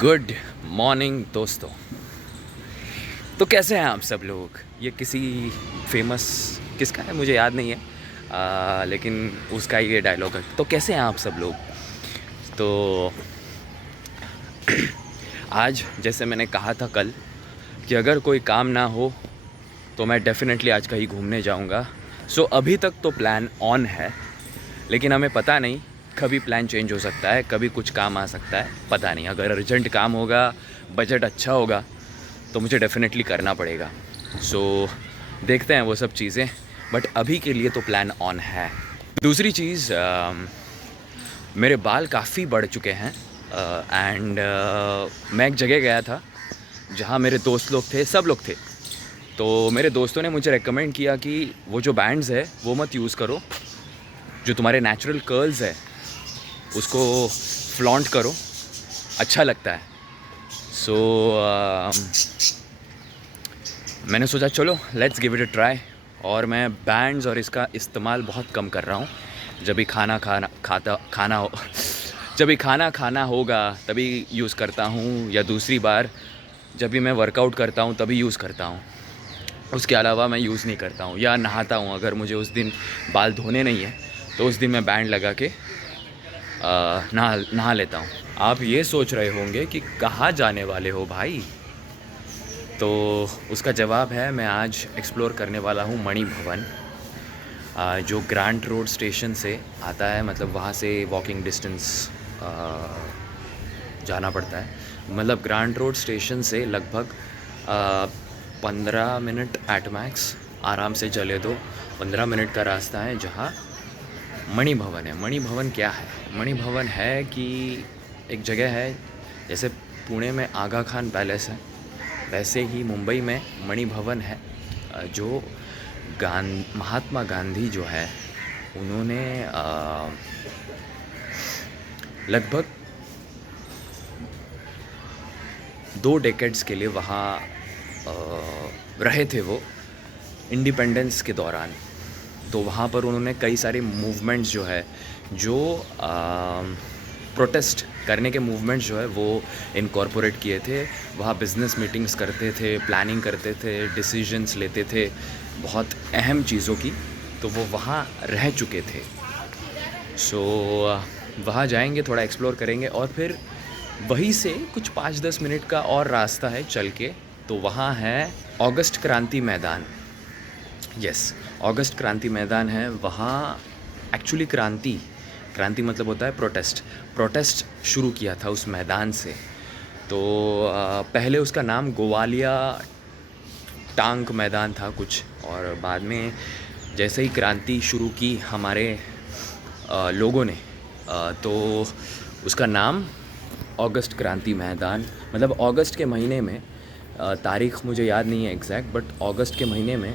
Good morning दोस्तों। तो कैसे हैं आप सब लोग? ये किसी फेमस किसका है मुझे याद नहीं है, लेकिन उसका ही ये डायलॉग है। तो कैसे हैं आप सब लोग? तो आज जैसे मैंने कहा था कल कि अगर कोई काम ना हो तो मैं डेफ़िनेटली आज कहीं घूमने जाऊंगा। सो अभी तक तो प्लान ऑन है, लेकिन हमें पता नहीं, कभी प्लान चेंज हो सकता है, कभी कुछ काम आ सकता है, पता नहीं। अगर अर्जेंट काम होगा, बजट अच्छा होगा, तो मुझे डेफ़िनेटली करना पड़ेगा। सो देखते हैं वो सब चीज़ें, बट अभी के लिए तो प्लान ऑन है। दूसरी चीज़, मेरे बाल काफ़ी बढ़ चुके हैं एंड मैं एक जगह गया था जहाँ मेरे दोस्त लोग थे, सब लोग थे। तो मेरे दोस्तों ने मुझे रेकमेंड किया कि वो जो बैंड्स है वो मत यूज़ करो, जो तुम्हारे नेचुरल कर्ल्स है उसको फ्लॉन्ट करो, अच्छा लगता है। सो मैंने सोचा चलो let's give it a try, और मैं बैंड्स और इसका इस्तेमाल बहुत कम कर रहा हूँ। जब भी खाना खाना होगा तभी यूज़ करता हूँ, या दूसरी बार जब भी मैं वर्कआउट करता हूँ तभी यूज़ करता हूँ। उसके अलावा मैं यूज़ नहीं करता हूँ। या नहाता हूँ, अगर मुझे उस दिन बाल धोने नहीं है तो उस दिन मैं बैंड लगा के नहा लेता हूँ। आप ये सोच रहे होंगे कि कहाँ जाने वाले हो भाई? तो उसका जवाब है, मैं आज एक्सप्लोर करने वाला हूँ मणि भवन, जो ग्रांट रोड स्टेशन से आता है। मतलब वहाँ से वॉकिंग डिस्टेंस जाना पड़ता है। मतलब ग्रांट रोड स्टेशन से लगभग 15 मिनट एट मैक्स आराम से चले तो 15 मिनट का रास्ता है, जहाँ मणि भवन है। मणि भवन क्या है? मणि भवन है कि एक जगह है, जैसे पुणे में आगा खान पैलेस है, वैसे ही मुंबई में मणि भवन है, जो महात्मा गांधी जो है उन्होंने लगभग 2 डेकेड्स के लिए वहाँ रहे थे वो, इंडिपेंडेंस के दौरान। तो वहाँ पर उन्होंने कई सारे मूवमेंट्स जो है, जो प्रोटेस्ट करने के मूवमेंट्स जो है वो इनकॉर्पोरेट किए थे। वहाँ बिज़नेस मीटिंग्स करते थे, प्लानिंग करते थे, डिसीजंस लेते थे बहुत अहम चीज़ों की। तो वो वहाँ रह चुके थे। सो वहाँ जाएंगे, थोड़ा एक्सप्लोर करेंगे, और फिर वहीं से कुछ 5-10 मिनट का और रास्ता है चल के। तो वहाँ है अगस्त क्रांति मैदान। यस, अगस्त क्रांति मैदान है। वहाँ एक्चुअली क्रांति मतलब होता है प्रोटेस्ट शुरू किया था उस मैदान से। तो पहले उसका नाम गोवालिया टांक मैदान था कुछ, और बाद में जैसे ही क्रांति शुरू की हमारे लोगों ने, तो उसका नाम अगस्त क्रांति मैदान, मतलब अगस्त के महीने में, तारीख़ मुझे याद नहीं है एग्जैक्ट, बट अगस्त के महीने में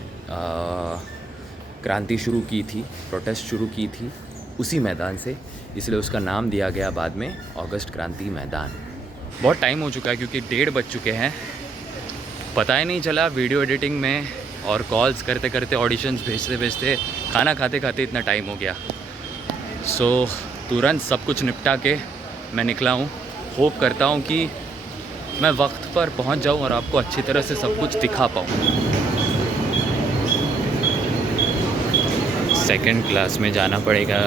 क्रांति शुरू की थी, प्रोटेस्ट शुरू की थी उसी मैदान से, इसलिए उसका नाम दिया गया बाद में अगस्त क्रांति मैदान। बहुत टाइम हो चुका है क्योंकि 1:30 बज चुके हैं। पता ही नहीं चला वीडियो एडिटिंग में और कॉल्स करते करते, ऑडिशंस भेजते भेजते, खाना खाते खाते इतना टाइम हो गया। सो तुरंत सब कुछ निपटा के मैं निकला हूँ। होप करता हूँ कि मैं वक्त पर पहुँच जाऊँ और आपको अच्छी तरह से सब कुछ दिखा पाऊँ। सेकंड क्लास में जाना पड़ेगा,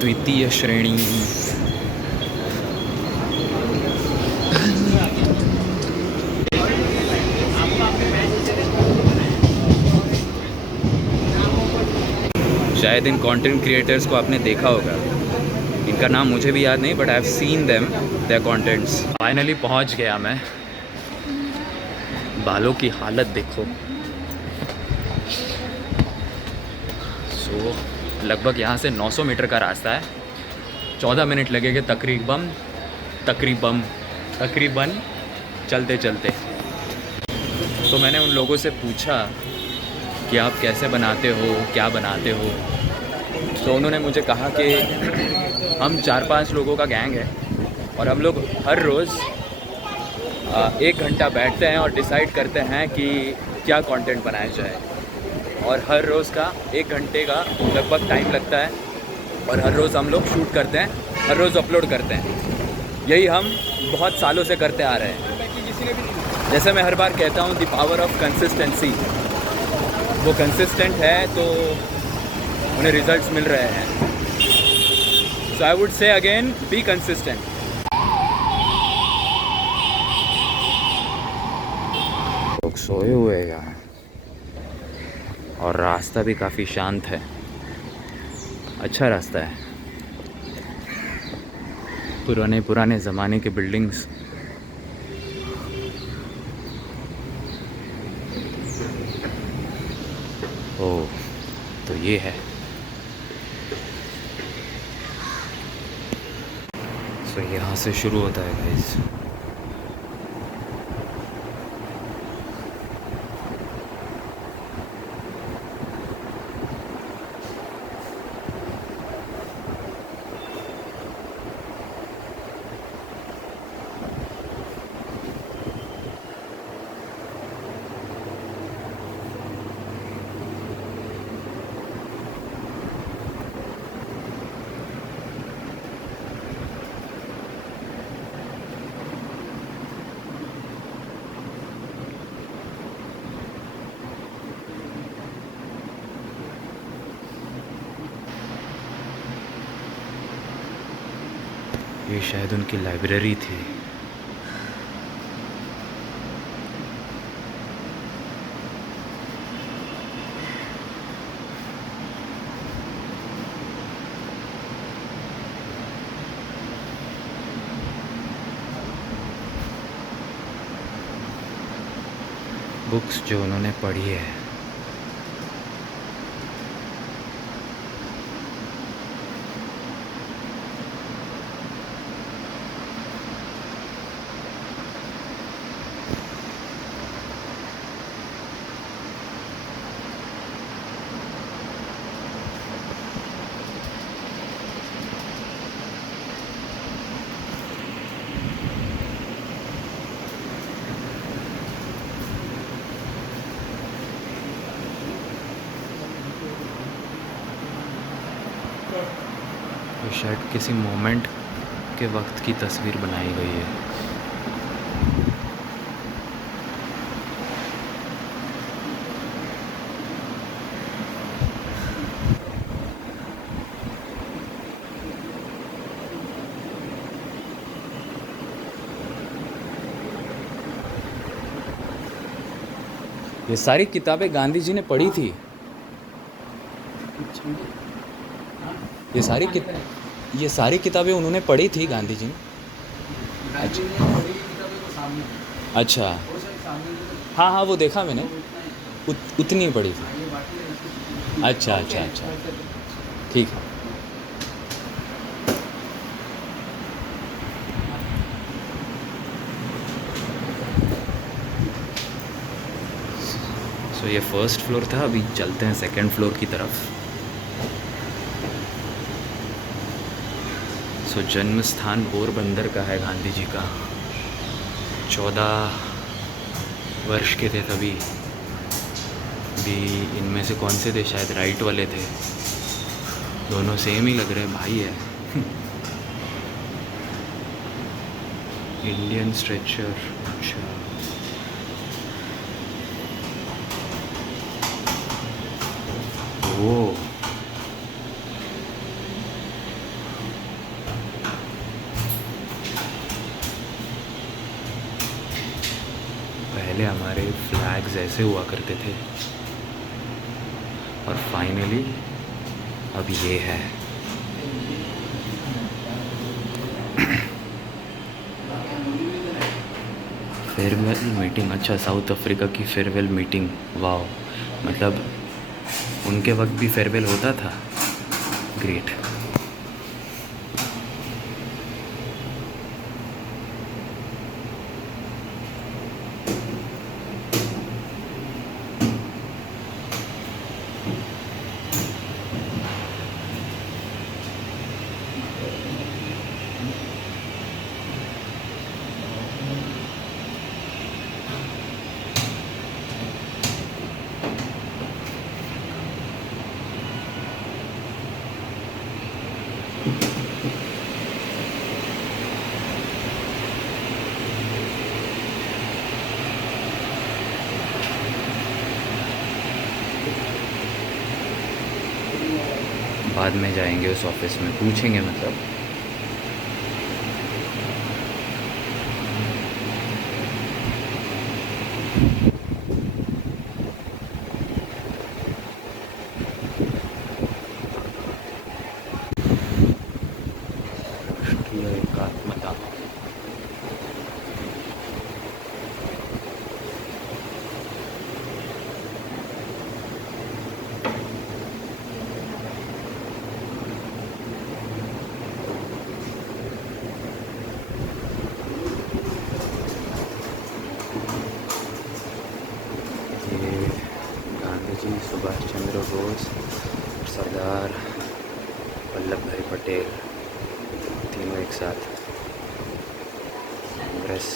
द्वितीय श्रेणी। शायद इन कंटेंट क्रिएटर्स को आपने देखा होगा, इनका नाम मुझे भी याद नहीं, but I have seen them, their contents. Finally पहुंच गया मैं। बालों की हालत देखो। सो लगभग यहाँ से 900 मीटर का रास्ता है, 14 मिनट लगेंगे तकरीबन चलते चलते। तो मैंने उन लोगों से पूछा कि आप कैसे बनाते हो, क्या बनाते हो? तो उन्होंने मुझे कहा कि हम 4-5 लोगों का गैंग है, और हम लोग हर रोज़ 1 घंटा बैठते हैं और डिसाइड करते हैं कि क्या कंटेंट बनाया जाए। और हर रोज़ का 1 घंटे का लगभग टाइम लगता है, और हर रोज़ हम लोग शूट करते हैं, हर रोज़ अपलोड करते हैं। यही हम बहुत सालों से करते आ रहे हैं। जैसे मैं हर बार कहता हूँ, द पावर ऑफ कंसिस्टेंसी। वो कंसिस्टेंट है तो उन्हें रिजल्ट्स मिल रहे हैं। So I would say again, be consistent. लोग सोए हुए हैं यहाँ, और रास्ता भी काफ़ी शांत है। अच्छा रास्ता है। पुराने पुराने ज़माने के बिल्डिंग्स। ओह, तो ये है। सो यहाँ से शुरू होता है गाइस। ये शायद उनकी लाइब्रेरी थी। बुक्स जो उन्होंने पढ़ी है। ये शायद किसी मोमेंट के वक्त की तस्वीर बनाई गई है। ये सारी किताबें गांधी जी ने पढ़ी थी। ये सारी किताबें उन्होंने पढ़ी थी गांधी जी ने। अच्छा। हाँ हाँ, वो देखा मैंने। उतनी ही पढ़ी थी। अच्छा अच्छा अच्छा, ठीक है। सो ये फर्स्ट फ्लोर था। अभी चलते हैं सेकंड फ्लोर की तरफ। सो जन्म स्थान पोरबंदर का है गांधी जी का। 14 वर्ष के थे तभी भी। इनमें से कौन से थे? शायद राइट वाले थे। दोनों सेम ही लग रहे, भाई है। Indian stretcher. अच्छा, ओ, पहले हमारे फ्लैग्स ऐसे हुआ करते थे, और फाइनली अब ये है। Farewell meeting. अच्छा, साउथ अफ्रीका की फेयरवेल मीटिंग। वाह, मतलब उनके वक्त भी फेयरवेल होता था। ग्रेट। बाद में जाएंगे उस ऑफिस में, पूछेंगे मतलब। राष्ट्रीय एकात्मता। ये गांधी जी, सुभाष चंद्र बोस, सरदार वल्लभ भाई पटेल, तीनों एक साथ। कांग्रेस।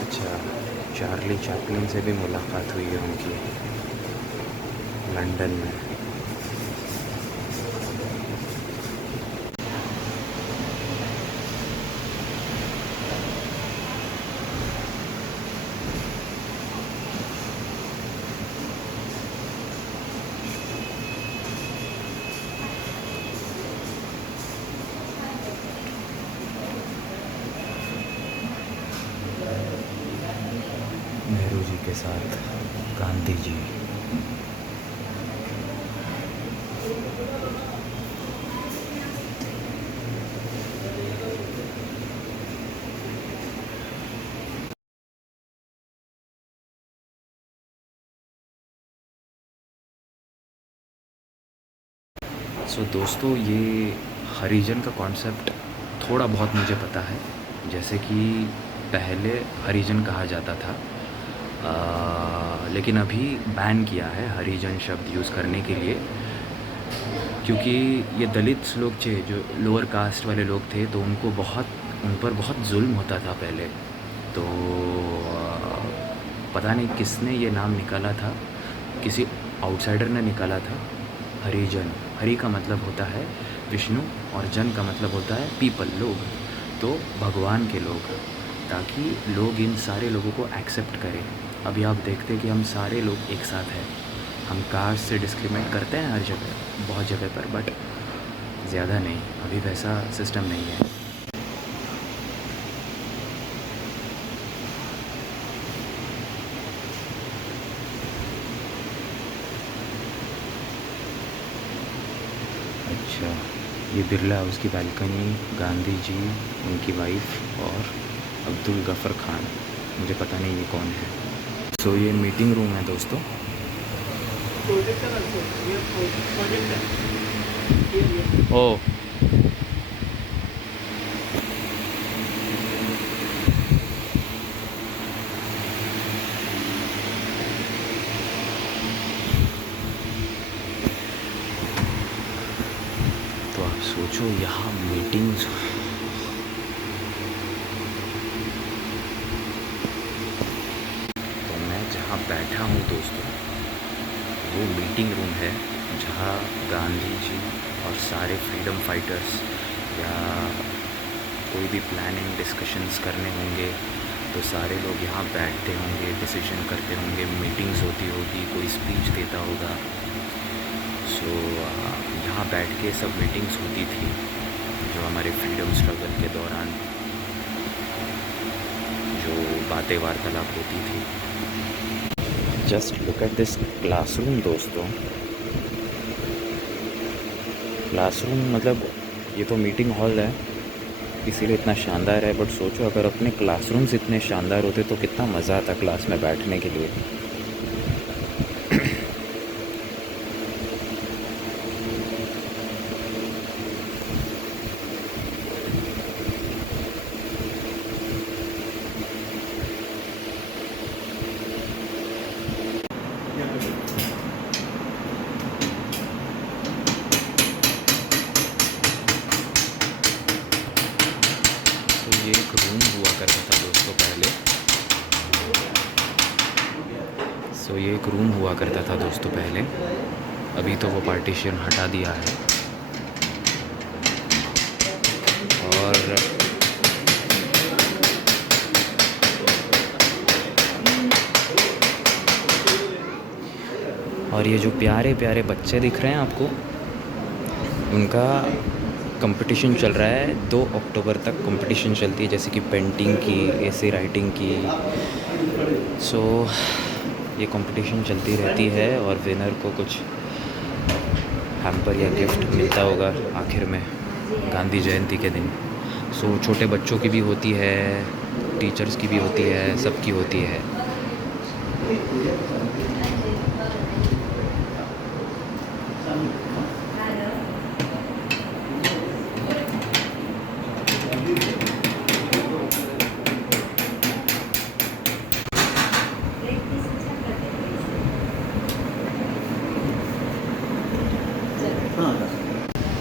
अच्छा, चार्ली चैपलिन से भी मुलाकात हुई है उनकी लंदन में। नेहरू जी के साथ गांधी जी। सो दोस्तों, ये हरिजन का कॉन्सेप्ट थोड़ा बहुत मुझे पता है। जैसे कि पहले हरिजन कहा जाता था, लेकिन अभी बैन किया है हरिजन शब्द यूज़ करने के लिए, क्योंकि ये दलित लोग थे, जो लोअर कास्ट वाले लोग थे, तो उन पर बहुत जुल्म होता था पहले। तो पता नहीं किसने ये नाम निकाला था, किसी आउटसाइडर ने निकाला था। हरिजन, हरि का मतलब होता है विष्णु और जन का मतलब होता है पीपल, लोग, तो भगवान के लोग, ताकि लोग इन सारे लोगों को एक्सेप्ट करें। अभी आप देखते हैं कि हम सारे लोग एक साथ हैं। हम कास्ट से डिस्क्रिमिनेट करते हैं हर जगह, बहुत जगह पर, बट ज़्यादा नहीं। अभी वैसा सिस्टम नहीं है। अच्छा, ये बिरला हाउस की बालकनी, गांधी जी, उनकी वाइफ और अब्दुल गफ़र खान, मुझे पता नहीं ये कौन है। सो ये मीटिंग रूम है दोस्तों। ओ, तो आप सोचो यहाँ मीटिंग्स। तो मैं जहाँ बैठा हूँ दोस्तों, वो मीटिंग रूम है, जहाँ गांधी जी और सारे फ्रीडम फाइटर्स या कोई भी प्लानिंग डिस्कशंस करने होंगे, तो सारे लोग यहाँ बैठते होंगे, डिसीजन करते होंगे, मीटिंग्स होती होगी, कोई स्पीच देता होगा। सो यहाँ बैठ के सब मीटिंग्स होती थी, जो हमारे फ्रीडम स्ट्रगल के दौरान जो बातें वार्तालाप होती थी। Just look at this classroom दोस्तों। क्लासरूम मतलब ये तो मीटिंग हॉल है, इसीलिए इतना शानदार है, बट सोचो अगर अपने क्लासरूम्स इतने शानदार होते तो कितना मज़ा आता क्लास में बैठने के लिए। तो ये एक रूम हुआ करता था दोस्तों पहले। ये एक रूम हुआ करता था दोस्तों पहले, अभी तो वो पार्टीशन हटा दिया है। और और ये जो प्यारे प्यारे बच्चे दिख रहे हैं आपको, उनका कंपटीशन चल रहा है। 2 अक्टूबर तक कंपटीशन चलती है, जैसे कि पेंटिंग की, ऐसे राइटिंग की। सो ये कंपटीशन चलती रहती है और विनर को कुछ हैम्पर या गिफ्ट मिलता होगा आखिर में, गांधी जयंती के दिन। सो छोटे बच्चों की भी होती है, टीचर्स की भी होती है, सबकी होती है।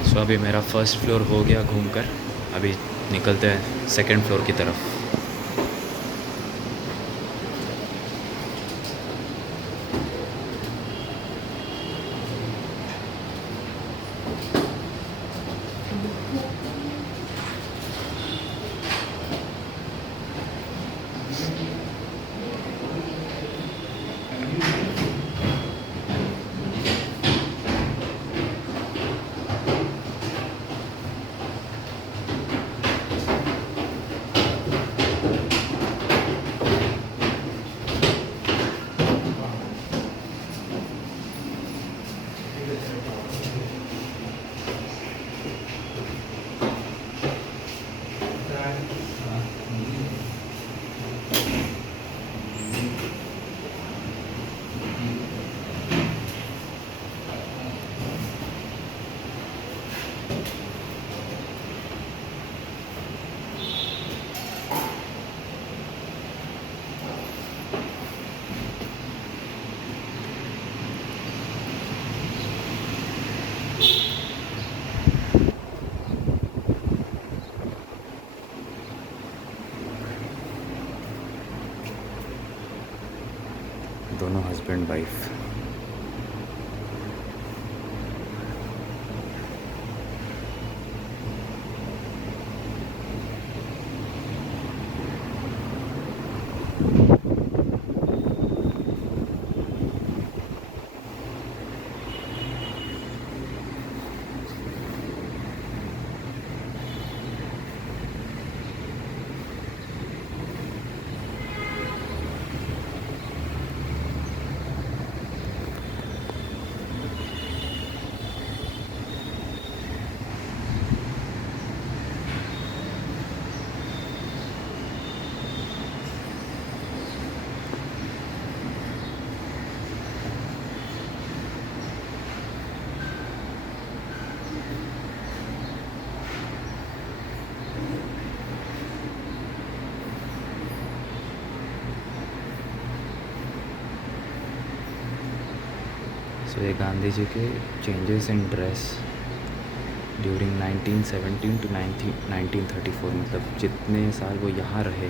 सो अभी मेरा फर्स्ट फ्लोर हो गया घूमकर, अभी निकलते हैं सेकंड फ्लोर की तरफ। दोनों हस्बैंड वाइफ। सो ये गांधी जी के changes in dress during 1917 to 1934, मतलब जितने साल वो यहाँ रहे,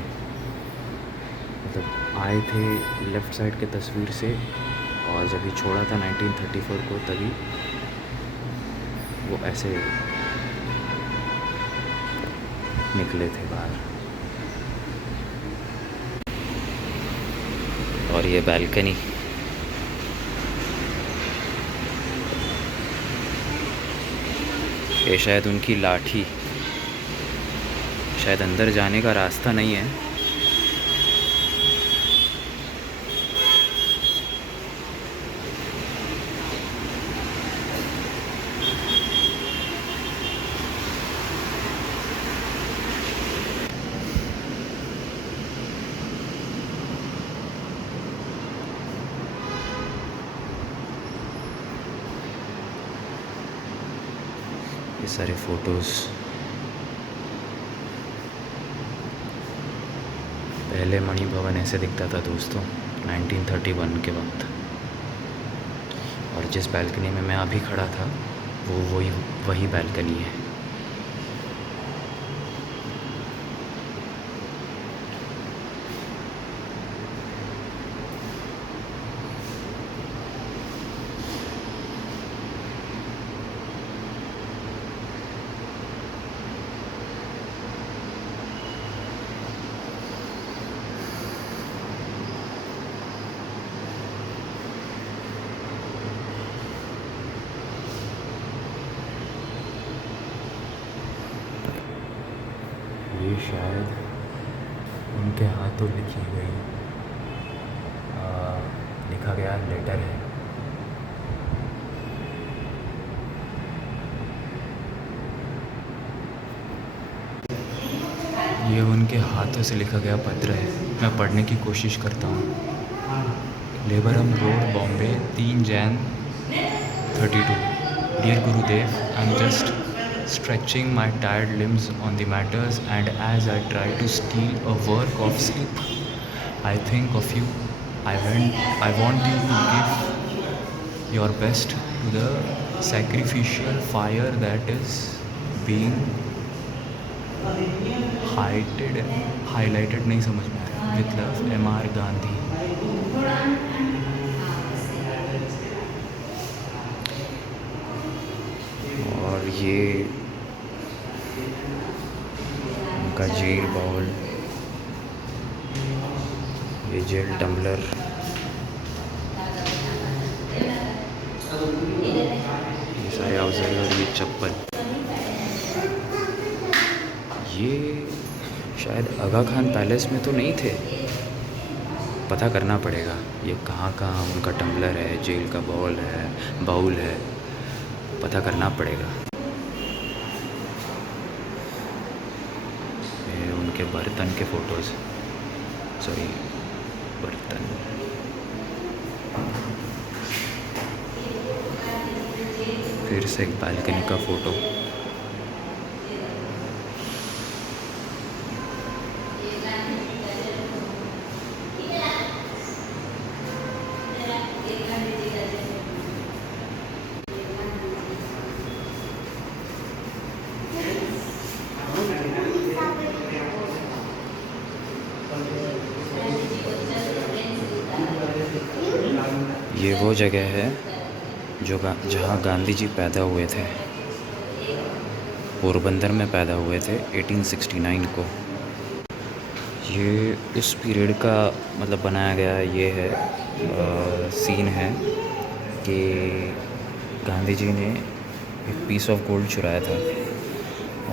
मतलब आए थे लेफ़्ट साइड के तस्वीर से, और जब ये छोड़ा था 1934 को, तभी वो ऐसे निकले थे बाहर। और ये बैल्कनी, ये शायद उनकी लाठी, शायद अंदर जाने का रास्ता नहीं है। ये सारे फ़ोटोज़, पहले मणि भवन ऐसे दिखता था दोस्तों 1931 के वक्त। और जिस बैल्कनी में मैं अभी खड़ा था वो वही बैल्कनी है। ये शायद उनके हाथों लिखा गया लेटर है। ये उनके हाथों से लिखा गया पत्र है। मैं पढ़ने की कोशिश करता हूँ। Labrum road, Bombay, 3 Jain 32। Dear Gurudev, I'm just stretching my tired limbs on the matters, and as I try to steal a work of sleep, I think of you. I want you to give your best to the sacrificial fire that is being highlighted नहीं समझ में आ रहा। With love, M.R. Gandhi. और ये उनका jail bowl, ये jail tumbler, ये सारे औजार और ये चप्पल। ये शायद आगा खान पैलेस में तो नहीं थे, पता करना पड़ेगा ये कहाँ कहाँ उनका टम्बलर है, जेल का बाउल है, पता करना पड़ेगा। ये उनके बर्तन के फ़ोटोज़, सॉरी बर्तन, फिर से एक बालकनी का फ़ोटो। ये वो जगह है जहाँ गांधी जी पैदा हुए थे। पोरबंदर में पैदा हुए थे 1869 को। ये उस पीरियड का मतलब बनाया गया ये है सीन है कि गांधी जी ने एक पीस ऑफ गोल्ड चुराया था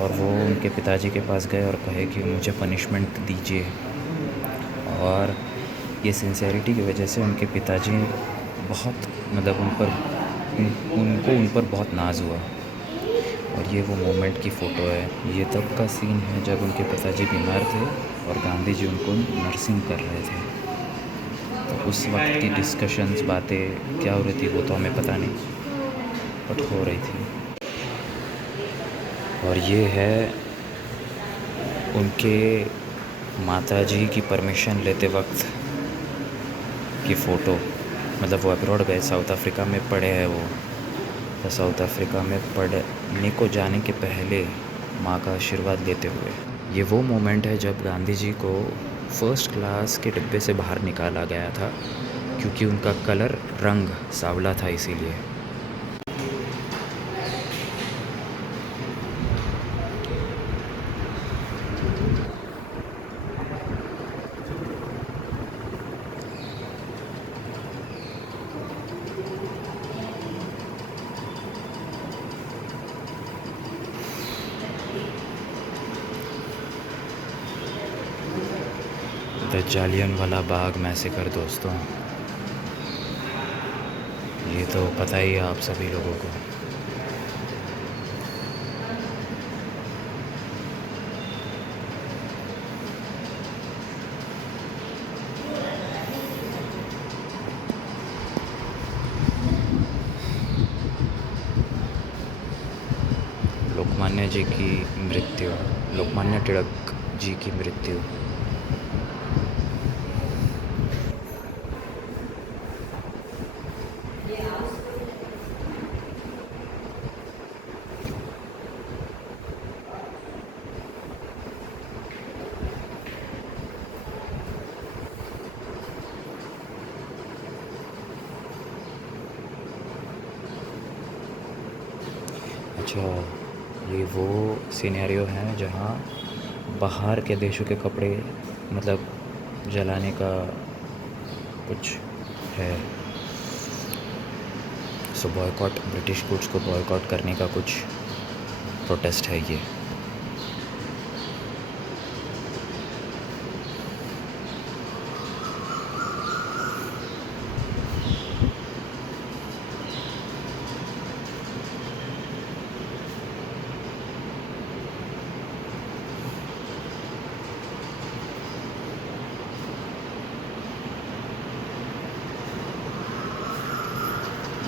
और वो उनके पिताजी के पास गए और कहे कि मुझे पनिशमेंट दीजिए। और ये सिंसेरिटी की वजह से उनके पिताजी बहुत मतलब उन पर बहुत नाज हुआ। और ये वो मोमेंट की फ़ोटो है। ये तब का सीन है जब उनके पिताजी बीमार थे और गांधी जी उनको नर्सिंग कर रहे थे। तो उस वक्त की डिस्कशंस, बातें क्या हो रही थी वो तो हमें पता नहीं, बट हो रही थी। और ये है उनके माताजी की परमिशन लेते वक्त की फ़ोटो। मतलब वो अब्रॉड गए, साउथ अफ्रीका में पढ़े हैं वो। तो साउथ अफ्रीका में पढ़ने को जाने के पहले माँ का आशीर्वाद लेते हुए। ये वो मोमेंट है जब गांधी जी को फर्स्ट क्लास के डिब्बे से बाहर निकाला गया था, क्योंकि उनका रंग सांवला था इसीलिए। जालियनवाला बाग मैसेकर दोस्तों, ये तो पता ही है आप सभी लोगों को। लोकमान्य तिलक जी की मृत्यु। अच्छा, ये वो सिनेरियो है जहाँ बाहर के देशों के कपड़े मतलब जलाने का कुछ है। सो बॉयकॉट, ब्रिटिश गुड्स को बॉयकॉट करने का कुछ प्रोटेस्ट है ये।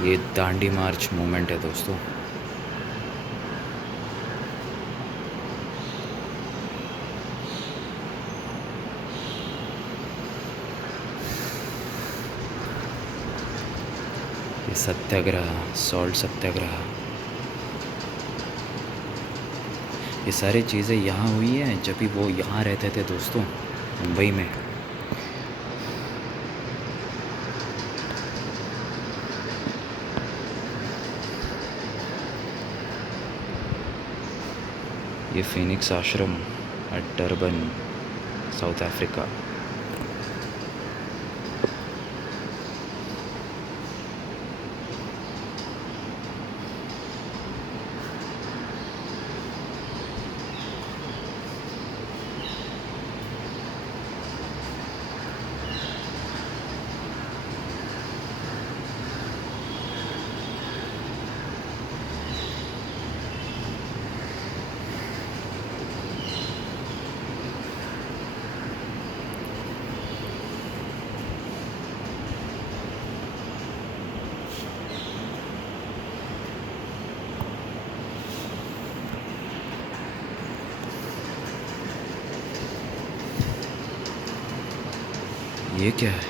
ये दांडी मार्च मूवमेंट है दोस्तों। ये सत्याग्रह, सॉल्ट सत्याग्रह, ये सारी चीज़ें यहाँ हुई हैं जब भी वो यहाँ रहते थे दोस्तों, मुंबई में। ये फिनिक्स आश्रम एट डरबन, साउथ अफ्रीका। ये क्या है?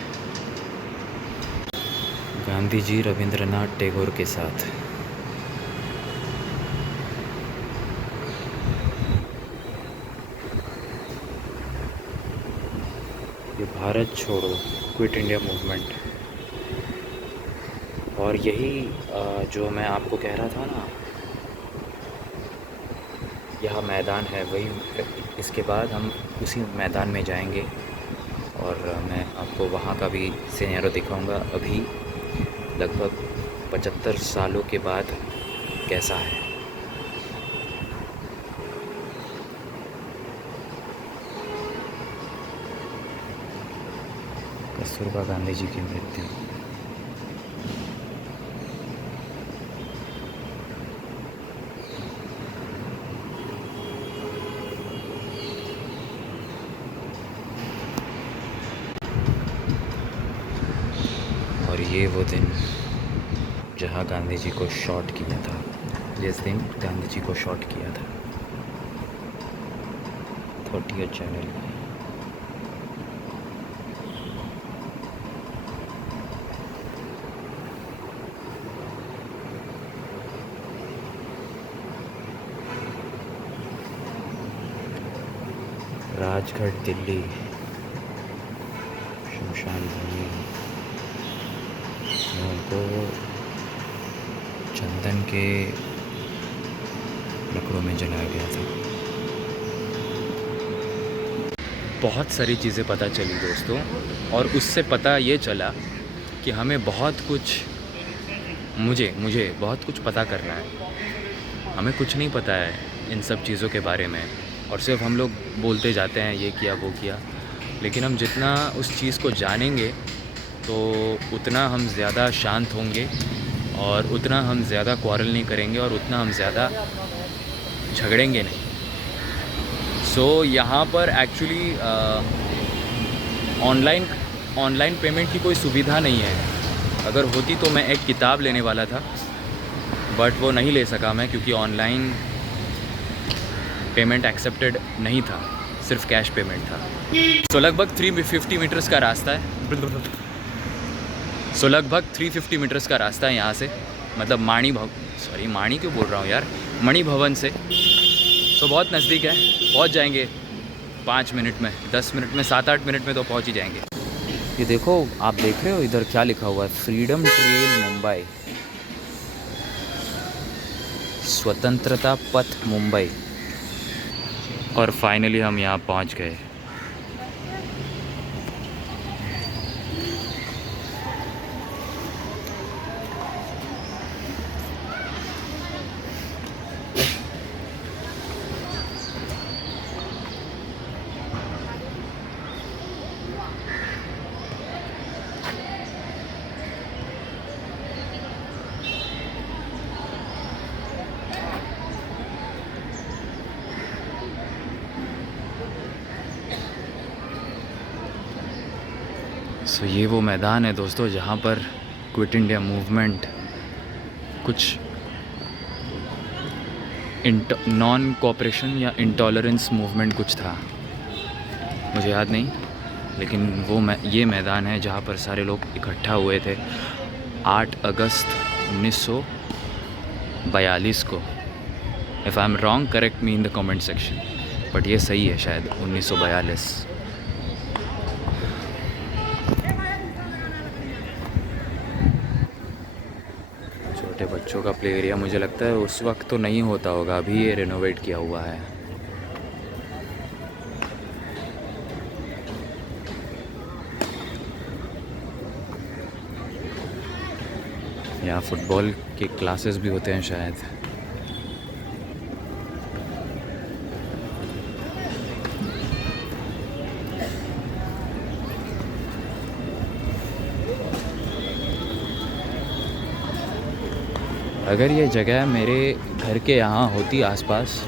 गांधी जी रविंद्रनाथ टैगोर के साथ। ये भारत छोड़ो, क्विट इंडिया मूवमेंट। और यही जो मैं आपको कह रहा था ना, यह मैदान है, वही। इसके बाद हम उसी मैदान में जाएंगे और मैं आपको वहाँ का भी सिनेरियो दिखाऊंगा अभी लगभग 75 सालों के बाद कैसा है। कस्तूरबा गांधी जी की मृत्यु। और ये वो दिन जहाँ गांधी जी को शॉट किया था, जिस दिन गांधी जी को शॉट किया था 30 जनवरी। राजघाट दिल्ली, शमशान भूमि में उनको चंदन के लकड़ों में जलाया गया था। बहुत सारी चीज़ें पता चली दोस्तों, और उससे पता ये चला कि हमें बहुत कुछ, मुझे बहुत कुछ पता करना है। हमें कुछ नहीं पता है इन सब चीज़ों के बारे में, और सिर्फ हम लोग बोलते जाते हैं ये किया वो किया। लेकिन हम जितना उस चीज़ को जानेंगे तो उतना हम ज़्यादा शांत होंगे, और उतना हम ज़्यादा क्वारल नहीं करेंगे, और उतना हम ज़्यादा झगड़ेंगे नहीं। यहाँ पर एक्चुअली ऑनलाइन पेमेंट की कोई सुविधा नहीं है। अगर होती तो मैं एक किताब लेने वाला था, बट वो नहीं ले सका मैं, क्योंकि ऑनलाइन पेमेंट एक्सेप्टेड नहीं था, सिर्फ कैश पेमेंट था। लगभग 350 मीटर्स का रास्ता है। लगभग 350 मीटर्स का रास्ता है यहाँ से, मतलब माणी क्यों बोल रहा हूँ यार, मणि भवन से। बहुत नज़दीक है, पहुँच जाएंगे 5 मिनट में, 10 मिनट में, 7-8 मिनट में तो पहुँच ही जाएंगे। ये देखो, आप देख रहे हो इधर क्या लिखा हुआ है, फ्रीडम ट्रेल मुंबई, स्वतंत्रता पथ मुंबई। और फाइनली हम यहाँ पहुँच गए। ये वो मैदान है दोस्तों जहाँ पर क्विट इंडिया मूवमेंट कुछ नॉन कोऑपरेशन या इंटॉलरेंस मूवमेंट कुछ था, मुझे याद नहीं, लेकिन वो ये मैदान है जहाँ पर सारे लोग इकट्ठा हुए थे 8 अगस्त 1942 को। If I am wrong correct me in the comment section, but ये सही है शायद 1942। छोटे बच्चों का प्ले एरिया मुझे लगता है उस वक्त तो नहीं होता होगा, अभी ये रेनोवेट किया हुआ है। यहाँ फुटबॉल के क्लासेस भी होते हैं शायद। अगर ये जगह मेरे घर के यहाँ होती आसपास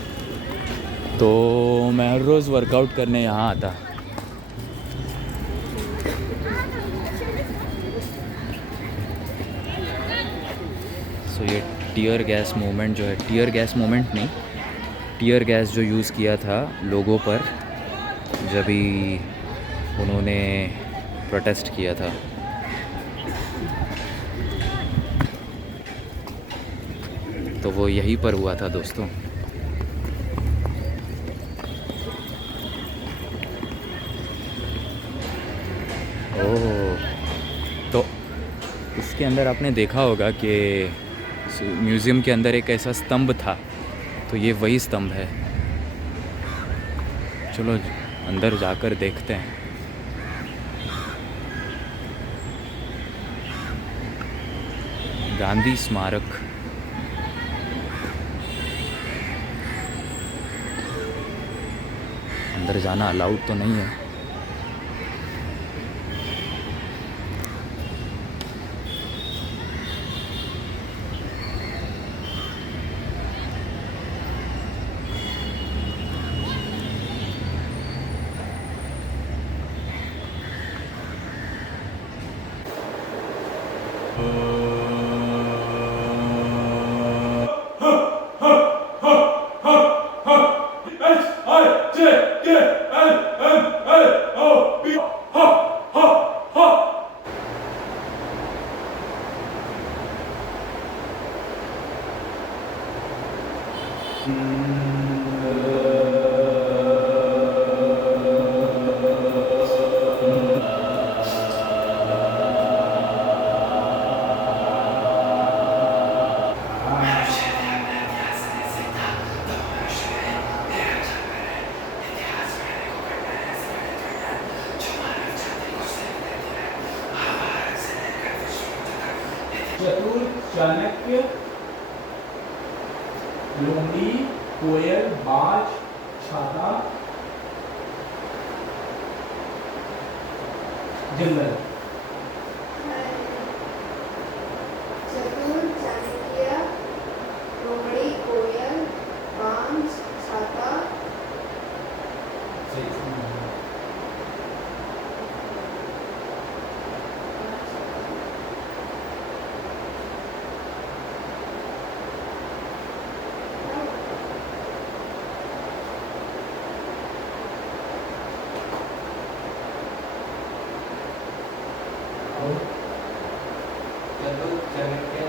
तो मैं हर रोज़ वर्कआउट करने यहाँ आता। सो ये टीयर गैस मूवमेंट जो है, टीयर गैस मूवमेंट नहीं, टीयर गैस जो यूज़ किया था लोगों पर जब भी उन्होंने प्रोटेस्ट किया था। तो वो यहीं पर हुआ था दोस्तों। ओह, तो इसके अंदर आपने देखा होगा कि म्यूज़ियम के अंदर एक ऐसा स्तंभ था, तो ये वही स्तंभ है। चलो अंदर जाकर देखते हैं। गांधी स्मारक। अंदर जाना अलाउड तो नहीं है। चतुर, चाणक्य, लोमड़ी, कोयल, बाज, छाता, जंगल। चतुर, चाणक्य, लोमड़ी, कोयल, बाज, छाता। चतुर, चाणक्य,